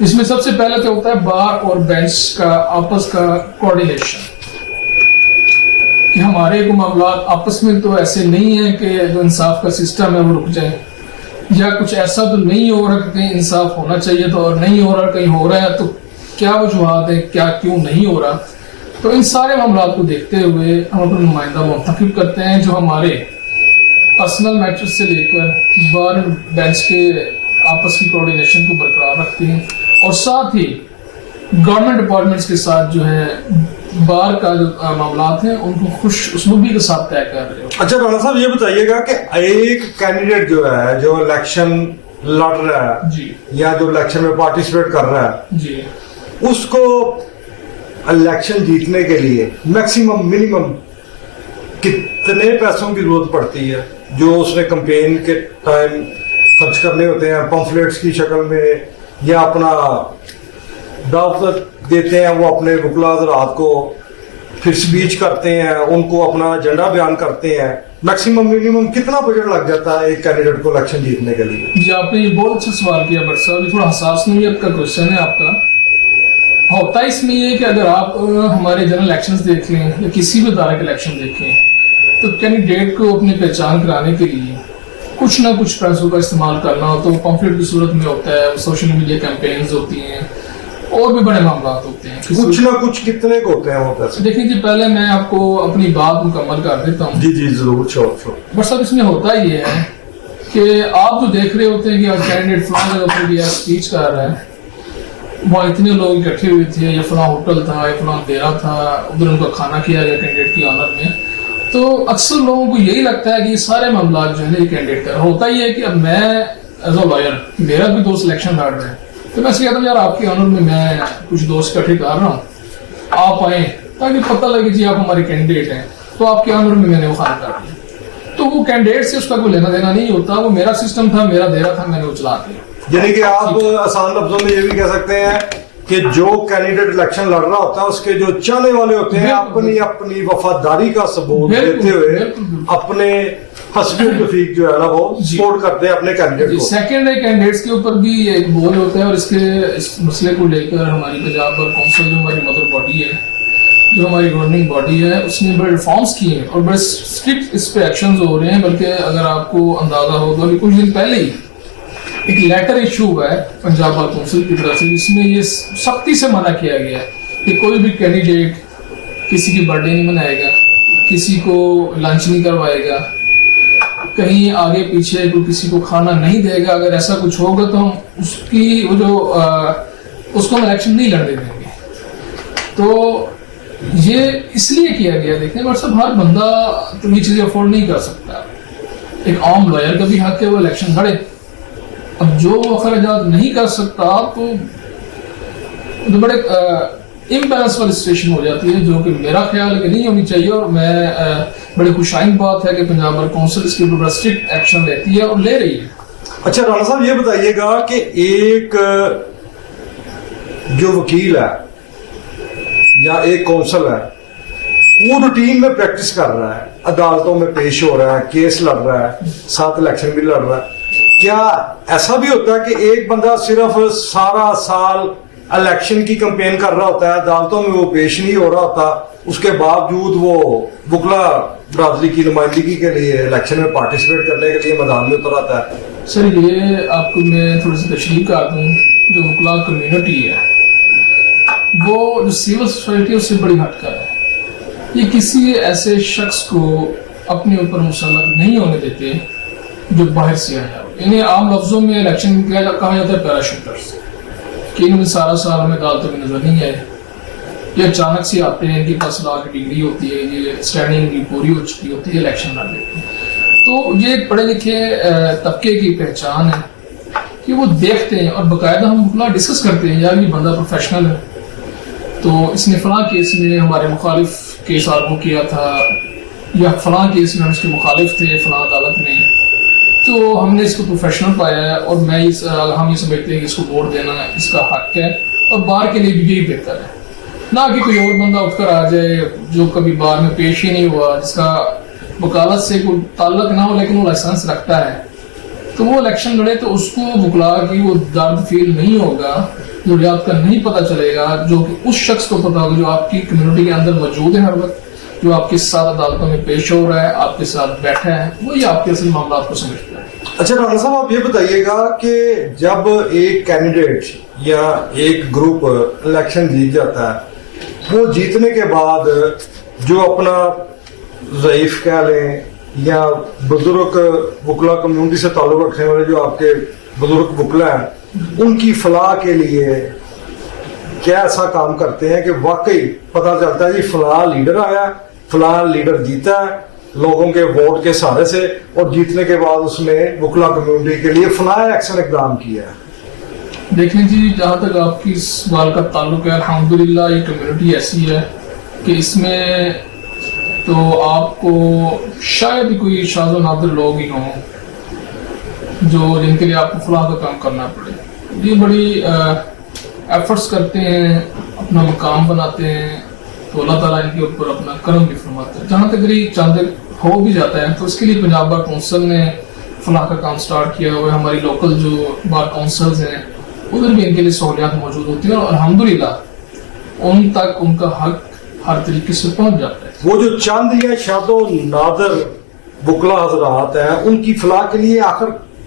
اس میں سب سے پہلے تو ہوتا ہے بار اور بینچ کا آپس کا کوآرڈینیشن، کہ ہمارے کو معاملات آپس میں تو ایسے نہیں ہیں کہ جو انصاف کا سسٹم ہے وہ رک جائے، یا کچھ ایسا تو نہیں ہو رہا کہ کہیں انصاف ہونا چاہیے تو اور نہیں ہو رہا، کہیں ہو رہا ہے تو کیا وجوہات ہیں، کیا کیوں نہیں ہو رہا. تو ان سارے معاملات کو دیکھتے ہوئے ہم اپنا نمائندہ منتخب کرتے ہیں جو ہمارے پرسنل میٹر سے لے کر بار بینچ کے آپس کی کوآرڈینیشن کو برقرار رکھتے ہیں، اور ساتھ ہی گورنمنٹ ڈپارٹمنٹس کے ساتھ جو ہے بار کا جو معاملات ہیں ان کو خوش اسلوبی کے ساتھ طے کر رہے ہو. اچھا رانا صاحب یہ بتائیے گا کہ ایک کینڈیڈیٹ جو ہے جو الیکشن لڑ رہا ہے جی یا جو الیکشن میں پارٹیسپیٹ کر رہا ہے، جی اس کو الیکشن جیتنے کے لیے میکسیمم منیمم کتنے پیسوں کی ضرورت پڑتی ہے جو اس نے کمپین کے ٹائم خرچ کرنے ہوتے ہیں، پمفلیٹس کی شکل میں یا اپنا دعوت دیتے ہیں وہ اپنے وکلا حضرات کو، پھر سپیچ کرتے ہیں، ان کو اپنا ایجنڈا بیان کرتے ہیں، میکسیمم منیمم کتنا بجٹ لگ جاتا ہے ایک کینڈیڈیٹ کو الیکشن جیتنے کے لیے؟ جی آپ نے یہ بہت اچھا سوال کیا بٹ صاحب، یہ تھوڑا حساس نوعیت کا کوشچن ہے آپ کا. ہوتا ہے اس میں یہ کہ اگر آپ ہمارے جنرل الیکشنز دیکھ لیں یا کسی بھی ادارے کے الیکشن دیکھیں تو کینڈیڈیٹ کو اپنی پہچان کرانے کے لیے کچھ نہ کچھ پیسوں کا استعمال کرنا ہو تو پمفلیٹ کی صورت میں ہوتا ہے، سوشل میڈیا کیمپینز ہوتی ہیں، اور بھی بڑے معاملات ہوتے ہیں. کچھ نہ کچھ کتنے کو ہوتے ہیں وہ پیسے؟ دیکھیں جی پہلے میں آپ کو اپنی بات مکمل کر دیتا ہوں. جی جی ضرور، شور. بٹ صاحب اس میں ہوتا یہ ہے کہ آپ جو دیکھ رہے ہوتے ہیں کہ آج کینڈیڈیٹ فلاں جگہ پر گیا اسپیچ کر رہا ہے، وہاں اتنے لوگ اکٹھے ہوئے تھے، یا فلاں ہوٹل تھا یا فلاں ڈیرا تھا، ادھر ان کا کھانا کیا گیا کینڈیڈیٹ کی آنر میں، تو اکثر لوگوں کو یہی لگتا ہے کہ یہ سارے معاملات جو ہے یہ کینڈیڈیٹ کا. ہوتا یہ ہے کہ اب میں ایز اے لائر، میرا بھی دوست الیکشن لڑ رہے ہیں تو میں کہتا ہوں یار آپ کے آنر میں کچھ دوست اکٹھے کر رہا ہوں، آپ آئیں تاکہ پتہ لگے جی آپ ہمارے کینڈیڈیٹ ہیں، تو آپ کے آنر میں نے وہ کھانا کر دیا. تو وہ کینڈیڈیٹ سے اس کا کوئی لینا دینا نہیں ہوتا، وہ میرا سسٹم تھا، میرا ڈیرا تھا، میں نے وہ چلا دیا. یعنی کہ آپ آسان لفظوں میں یہ بھی کہہ سکتے ہیں کہ جو کینڈیڈیٹ الیکشن لڑ رہا ہوتا ہے اس کے جو چاہنے والے ہوتے ہیں اپنی وفاداری کا ثبوت دیتے ہوئے اپنے حسب رفیق جو ہے نا وہ سپورٹ کرتے ہیں اپنے کینڈیڈیٹ کو. سیکنڈ کینڈیڈیٹس کے اوپر بھی ایک بول ہوتا ہے، اور اس مسئلے کو لے کر ہماری پنجاب بار کونسل جو ہماری مدر باڈی ہے، جو ہماری گورننگ باڈی ہے، اس نے بڑے ریفارمس کیے ہیں اور بڑے اسٹرکٹ اس پہ ایکشنز ہو رہے ہیں. بلکہ اگر آپ کو اندازہ ہو تو ابھی کچھ دن پہلے ہی ایک لیٹر ایشو ہوا ہے پنجاب بار کونسل کی طرف سے جس میں یہ سختی سے منع کیا گیا ہے کہ کوئی بھی کینڈیڈیٹ کسی کی برتھ ڈے نہیں منائے گا، کسی کو لنچ نہیں کروائے گا، کہیں آگے پیچھے کوئی کسی کو کھانا نہیں دے گا. اگر ایسا کچھ ہوگا تو ہم اس کو ہم الیکشن نہیں لڑنے دیں گے. تو یہ اس لیے کیا گیا. دیکھیں بٹ صاحب ہر بندہ تو یہ چیزیں افورڈ نہیں کر سکتا. ایک عام لائر کا بھی حق ہے وہ الیکشن لڑے. اب جو اخراجات نہیں کر سکتا تو بڑے امبیلنس والی سچویشن ہو جاتی ہے، جو کہ میرا خیال ہے کہ نہیں ہونی چاہیے. اور میں بڑی خوشائند بات ہے کہ پنجاب بار کونسل اس کے اوپر بڑا اسٹرکٹ ایکشن لیتی ہے اور لے رہی ہے. اچھا رانا صاحب یہ بتائیے گا کہ ایک جو وکیل ہے یا ایک کونسل ہے وہ روٹین میں پریکٹس کر رہا ہے، عدالتوں میں پیش ہو رہا ہے، کیس لڑ رہا ہے، ساتھ الیکشن بھی لڑ رہا ہے، کیا ایسا بھی ہوتا ہے کہ ایک بندہ صرف سارا سال الیکشن کی کمپین کر رہا ہوتا ہے، عدالتوں میں وہ پیش نہیں ہو رہا ہوتا، اس کے باوجود وہ وکلا برادری کی نمائندگی کے لیے الیکشن میں پارٹیسپیٹ کرنے کے لیے میدان میں اتر آتا ہے؟ سر یہ آپ کو میں تھوڑی سی تشریح کر دوں. جو وکلا کمیونٹی ہے وہ جو سول سوسائٹی ہے اس سے بڑی ہٹ کر ہے. یہ کسی ایسے شخص کو اپنے اوپر مسلط نہیں ہونے دیتے جو باہر سے آیا ہو. انہیں عام لفظوں میں الیکشن کہا جاتا ہے پیراشوٹرز، کہ انہوں نے سارا سال ہمیں عدالتوں میں نظر نہیں آئے، یہ اچانک سے آتے ہیں، ان کے پاس لا کی ڈگری ہوتی ہے، یہ اسٹینڈنگ بھی پوری ہو چکی ہوتی ہے، الیکشن لڑ لیتے ہیں. تو یہ ایک پڑھے لکھے طبقے کی پہچان ہے کہ وہ دیکھتے ہیں اور باقاعدہ ہم وکلا ڈسکس کرتے ہیں یار یہ بندہ پروفیشنل ہے، تو اس نے فلاں کیس میں ہمارے مخالف کیس آرگو کیا تھا، یا فلاں کیس میں ہم اس کے مخالف تھے فلاں عدالت میں، تو ہم نے اس کو پروفیشنل پایا ہے اور ہم یہ سمجھتے ہیں کہ اس کو ووٹ دینا اس کا حق ہے اور بار کے لیے بھی یہی بہتر ہے. نہ کہ کوئی اور بندہ اٹھ کر آ جائے جو کبھی بار میں پیش ہی نہیں ہوا، جس کا وکالت سے کوئی تعلق نہ ہو لیکن وہ لائسنس رکھتا ہے، تو وہ الیکشن لڑے تو اس کو وکلا کی وہ درد فیل نہیں ہوگا ضروریات کا نہیں پتہ چلے گا، جو کہ اس شخص کو پتہ ہوگا جو آپ کی کمیونٹی کے اندر موجود ہے ہر وقت، جو آپ کے ساتھ عدالتوں میں پیش ہو رہا ہے، آپ کے ساتھ بیٹھا ہے، وہی آپ کے اصل معاملات کو سمجھتا ہے۔ اچھا رانا صاحب، آپ یہ بتائیے گا کہ جب ایک کینڈیڈیٹ یا ایک گروپ الیکشن جیت جاتا ہے، وہ جیتنے کے بعد جو اپنا ضعیف کہہ لیں یا بزرگ وکلا کمیونٹی سے تعلق رکھنے والے جو آپ کے بزرگ وکلا ہیں، ان کی فلاح کے لیے کیا ایسا کام کرتے ہیں کہ واقعی پتہ چلتا ہے جی فلاں لیڈر آیا، فلاں لیڈر جیتا ہے لوگوں کے ووٹ کے سہارے سے، اور جیتنے کے بعد اس نے وکلا کمیونٹی کے لیے فلاں ایکشن اقدام کیا ہے؟ دیکھیں جی، جہاں تک آپ کی اس سوال کا تعلق ہے، الحمدللہ یہ کمیونٹی ایسی ہے کہ اس میں تو آپ کو شاید ہی کوئی شاذ و نادر لوگ ہی ہوں جن کے لیے آپ کو فلاح کا کام کرنا پڑے۔ یہ بڑی ایفرٹس کرتے ہیں، اپنا مقام بناتے ہیں، تو اللہ تعالیٰ ان کے اوپر اپنا کرم بھی فرماتا ہے۔ جہاں تک چاند ہو بھی جاتا ہے تو اس کے لیے پنجاب بار کونسل نے فلاح کا کام سٹارٹ کیا ہوا ہے۔ ہماری لوکل جو بار کونسلز ہیں ادھر بھی ان کے لیے سہولیات موجود ہوتی ہیں، اور الحمدللہ ان تک ان کا حق ہر طریقے سے پہنچ جاتا ہے۔ وہ جو چند یا شاذ و نادر وکلا حضرات ہیں، ان کی فلاح کے لیے آخر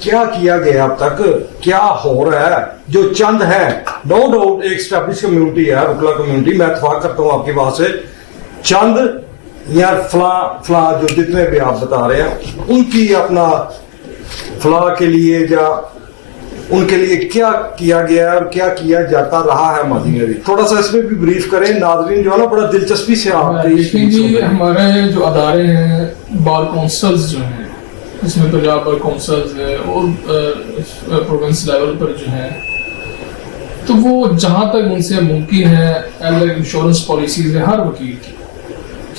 کیا کیا گیا اب تک، کیا ہو رہا ہے؟ جو چند ہے، نو ڈاؤٹ ایک اسٹیبلش کمیونٹی ہے وکلا کمیونٹی، میں اتفاق کرتا ہوں آپ کی بات سے، چند یا فلاں جو جتنے بھی آپ بتا رہے ہیں، ان کی اپنا فلاح کے لیے یا ان کے لیے کیا کیا گیا ہے اور کیا کیا جاتا رہا ہے ماضی میں بھی، تھوڑا سا اس میں بھی بریف کریں۔ ناظرین جو ہے نا بڑا دلچسپی سے آپ دیکھیں جی، ہمارے جو ادارے ہیں بار کونسلز جو ہیں، جس میں پنجاب بار کونسلز ہے اور پروونس لیول پر جو ہیں، تو وہ جہاں تک ان سے ممکن ہے ایل انشورنس پالیسیز ہے ہر وکیل کی،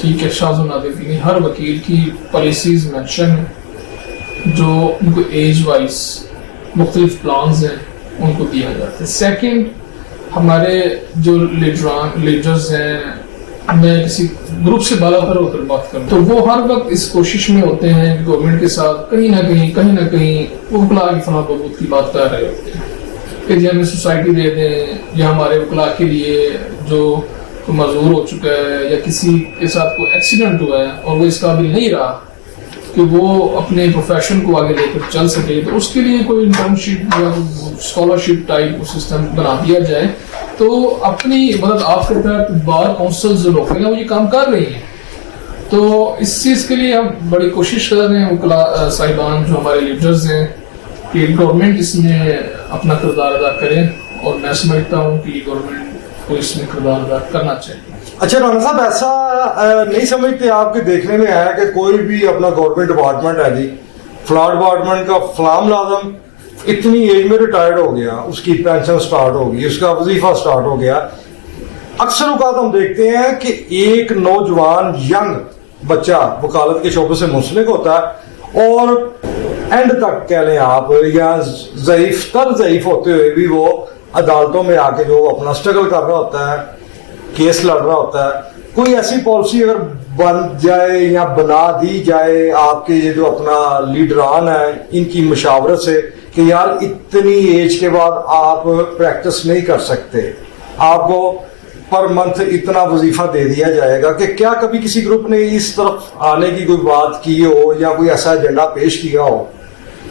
ٹھیک ہے، شاذ و نادر کی نہیں، ہر وکیل کی پالیسیز مینشن ہیں جو ان کو ایج وائز مختلف پلانز ہیں ان کو دیا جاتا ہے۔ سیکنڈ، ہمارے جو لیڈرز ہیں، میں کسی گروپ سے بالا تر ہو کر بات کروں تو وہ ہر وقت اس کوشش میں ہوتے ہیں کہ گورنمنٹ کے ساتھ کہیں نہ کہیں وکلا کی فلاح بہبود کی بات کر رہے ہوتے ہیں کہ جی ہمیں سوسائٹی دے دیں، یا ہمارے وکلا کے لیے جو معذور ہو چکا ہے یا کسی کے ساتھ کوئی ایکسیڈنٹ ہوا ہے اور وہ اس قابل نہیں رہا کہ وہ اپنے پروفیشن کو آگے لے کر چل سکے، تو اس کے لیے کوئی انٹرنشپ یا اسکالرشپ ٹائپ سسٹم بنا دیا جائے۔ تو اپنی مدد آپ کے تحت بار کونسل جو لوگ ہیں وہ یہ کام کر رہی ہیں، تو اس چیز کے لیے ہم بڑی کوشش کر رہے ہیں وکلا صاحبان جو ہمارے لیڈرز ہیں کہ گورنمنٹ اس میں اپنا کردار ادا کریں، اور میں سمجھتا ہوں کہ گورنمنٹ کو اس میں کردار ادا کرنا چاہیے۔ اچھا رانا صاحب، ایسا نہیں سمجھتے آپ کے دیکھنے میں آیا کہ کوئی بھی اپنا گورنمنٹ ڈپارٹمنٹ ہے جی، فلاں ڈپارٹمنٹ کا فلاں ملازم اتنی ایج میں ریٹائرڈ ہو گیا، اس کی پینشن سٹارٹ ہو گئی، اس کا وظیفہ سٹارٹ ہو گیا، اکثر اوقات ہم دیکھتے ہیں کہ ایک نوجوان ینگ بچہ وکالت کے شعبے سے منسلک ہوتا ہے اور اینڈ تک کہہ لیں آپ، یا ضعیف ہوتے ہوئے بھی وہ عدالتوں میں آ کے جو اپنا سٹرگل کر رہا ہوتا ہے، کیس لڑ رہا ہوتا ہے۔ کوئی ایسی پالیسی اگر بن جائے یا بنا دی جائے آپ کے یہ جو اپنا لیڈران ہیں ان کی مشاورت سے کہ یار اتنی ایج کے بعد آپ پریکٹس نہیں کر سکتے، آپ کو پر منتھ اتنا وظیفہ دے دیا جائے گا، کہ کیا کبھی کسی گروپ نے اس طرف آنے کی کوئی بات کی ہو یا کوئی ایسا ایجنڈا پیش کیا ہو؟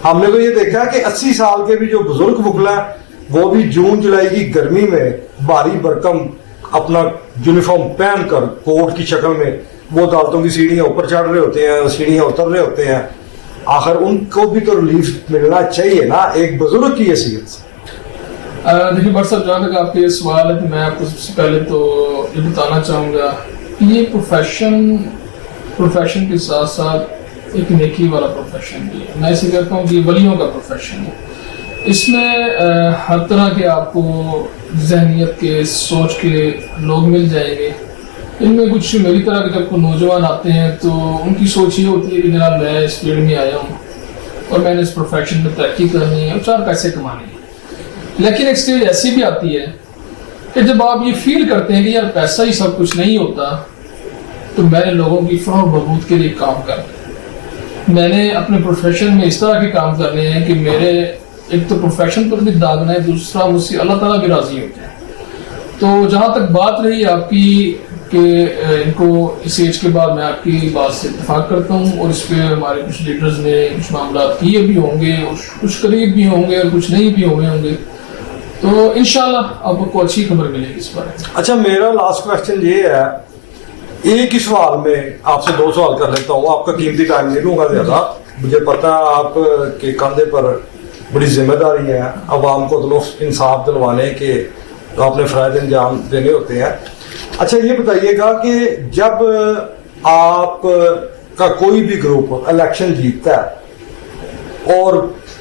ہم نے تو یہ دیکھا کہ 80 سال کے بھی جو بزرگ وکلا ہیں وہ بھی جون جولائی کی گرمی میں بھاری بھرکم اپنا یونیفارم پہن کر کوٹ کی شکل میں وہ عدالتوں کی سیڑھیاں اوپر چڑھ رہے ہوتے ہیں، سیڑھیاں اتر رہے ہوتے ہیں۔ آخر ان کو بھی تو ریلیف ملنا چاہیے نا ایک بزرگ کی حیثیت سے۔ دیکھیے بٹ صاحب، جہاں تک آپ کے سوال ہے تو میں آپ کو سب سے پہلے تو یہ بتانا چاہوں گا کہ یہ پروفیشن کے ساتھ ساتھ ایک نیکی والا پروفیشن بھی ہے۔ میں اسے کہتا ہوں کہ یہ ولیوں کا پروفیشن ہے۔ اس میں ہر طرح کے آپ کو ذہنیت کے، سوچ کے لوگ مل جائیں گے۔ ان میں کچھ میری طرح کے جب کوئی نوجوان آتے ہیں تو ان کی سوچ یہ ہوتی ہے کہ جناب میں اس فیلڈ میں آیا ہوں اور میں نے اس پروفیشن میں ترقی کرنی ہے اور 4 پیسے کمانے ہیں۔ لیکن ایک سٹیج ایسی بھی آتی ہے کہ جب آپ یہ فیل کرتے ہیں کہ یار پیسہ ہی سب کچھ نہیں ہوتا، تو میں نے لوگوں کی فلاح و بہبود کے لیے کام کرنا ہے، میں نے اپنے پروفیشن میں اس طرح کے کام کرنے ہیں کہ میرے ایک تو پروفیشن پر بھی داغنا ہے, دوسرا مجھ سے اللہ تعالیٰ بھی راضی ہوتے ہیں. تو جہاں تک بات رہی آپ کی کہ ان کو اس ایج کے بعد, میں آپ کی بات سے اتفاق کرتا ہوں, اور اس پہ ہمارے کچھ لیڈرز نے کچھ معاملات کیے بھی ہوں گے, اور کچھ قریب بھی ہوں گے اور کچھ نہیں بھی ہوں گے. تو انشاءاللہ آپ کو اچھی خبر ملے گی اس بارے میں. اچھا, میرا لاسٹ کوشچن یہ ہے, ایک ہی سوال میں آپ سے 2 سوال کر لیتا ہوں, آپ کا قیمتی ٹائم نہیں لوں گا زیادہ. مجھے پتا ہے آپ کے کندھے پر بڑی ذمہ داری ہے عوام کو انصاف دلوانے کے, تو آپ نے فرائض انجام دینے ہوتے ہیں. اچھا یہ بتائیے گا کہ جب آپ کا کوئی بھی گروپ الیکشن جیتتا ہے اور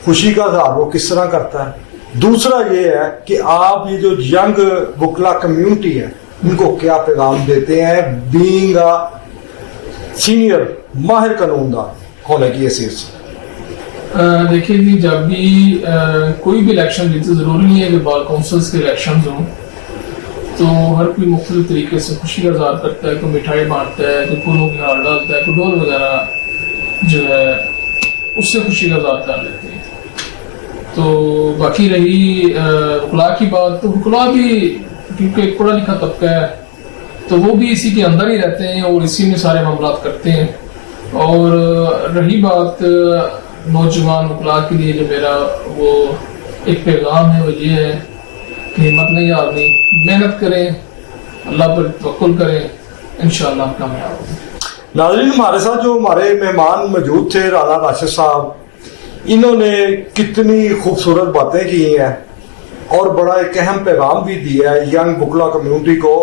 خوشی کا اظہار وہ کس طرح کرتا ہے؟ دوسرا یہ ہے کہ آپ یہ جو ینگ وکلا کمیونٹی ہے ان کو کیا پیغام دیتے ہیں بینگ اے سینئر ماہر قانون دان ہونے کی حیثیت سے؟ دیکھیے جی, جب بھی کوئی بھی الیکشن جیتے, ضروری نہیں ہے کہ بار کونسلز کے الیکشنز ہوں, تو ہر کوئی مختلف طریقے سے خوشی کا اظہار کرتا ہے. کوئی مٹھائی بانٹتا ہے, کوئی پھولوں کی ہار ڈالتا ہے, کوئی ڈول وغیرہ جو ہے اس سے خوشی کا اظہار کر لیتے ہیں. تو باقی رہی وکلا کی بات, تو وکلا بھی کیونکہ ایک پڑھا لکھا طبقہ ہے تو وہ بھی اسی کے اندر ہی رہتے ہیں اور اسی میں سارے معاملات کرتے ہیں. اور رہی بات نوجوان وکلا کے لیے, جو میرا وہ ایک پیغام ہے وہ یہ ہے کہ ہمت نہیں ہارنی, محنت کریں, اللہ پر توکل کریں, انشاءاللہ ہم کامیاب ہوں. ناظرین, ہمارے ساتھ جو ہمارے مہمان موجود تھے رانا راشد صاحب, انہوں نے کتنی خوبصورت باتیں کی ہیں اور بڑا ایک اہم پیغام بھی دیا ہے ینگ وکلا کمیونٹی کو,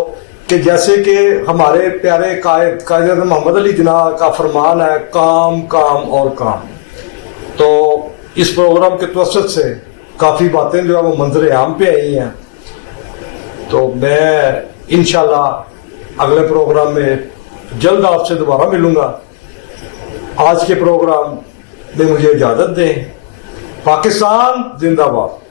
کہ جیسے کہ ہمارے پیارے قائد اعظم محمد علی جناح کا فرمان ہے, کام کام اور کام. تو اس پروگرام کے توسط سے کافی باتیں جو ہے وہ منظر عام پہ آئی ہیں. تو میں انشاءاللہ اگلے پروگرام میں جلد آپ سے دوبارہ ملوں گا. آج کے پروگرام میں مجھے اجازت دیں. پاکستان زندہ باد.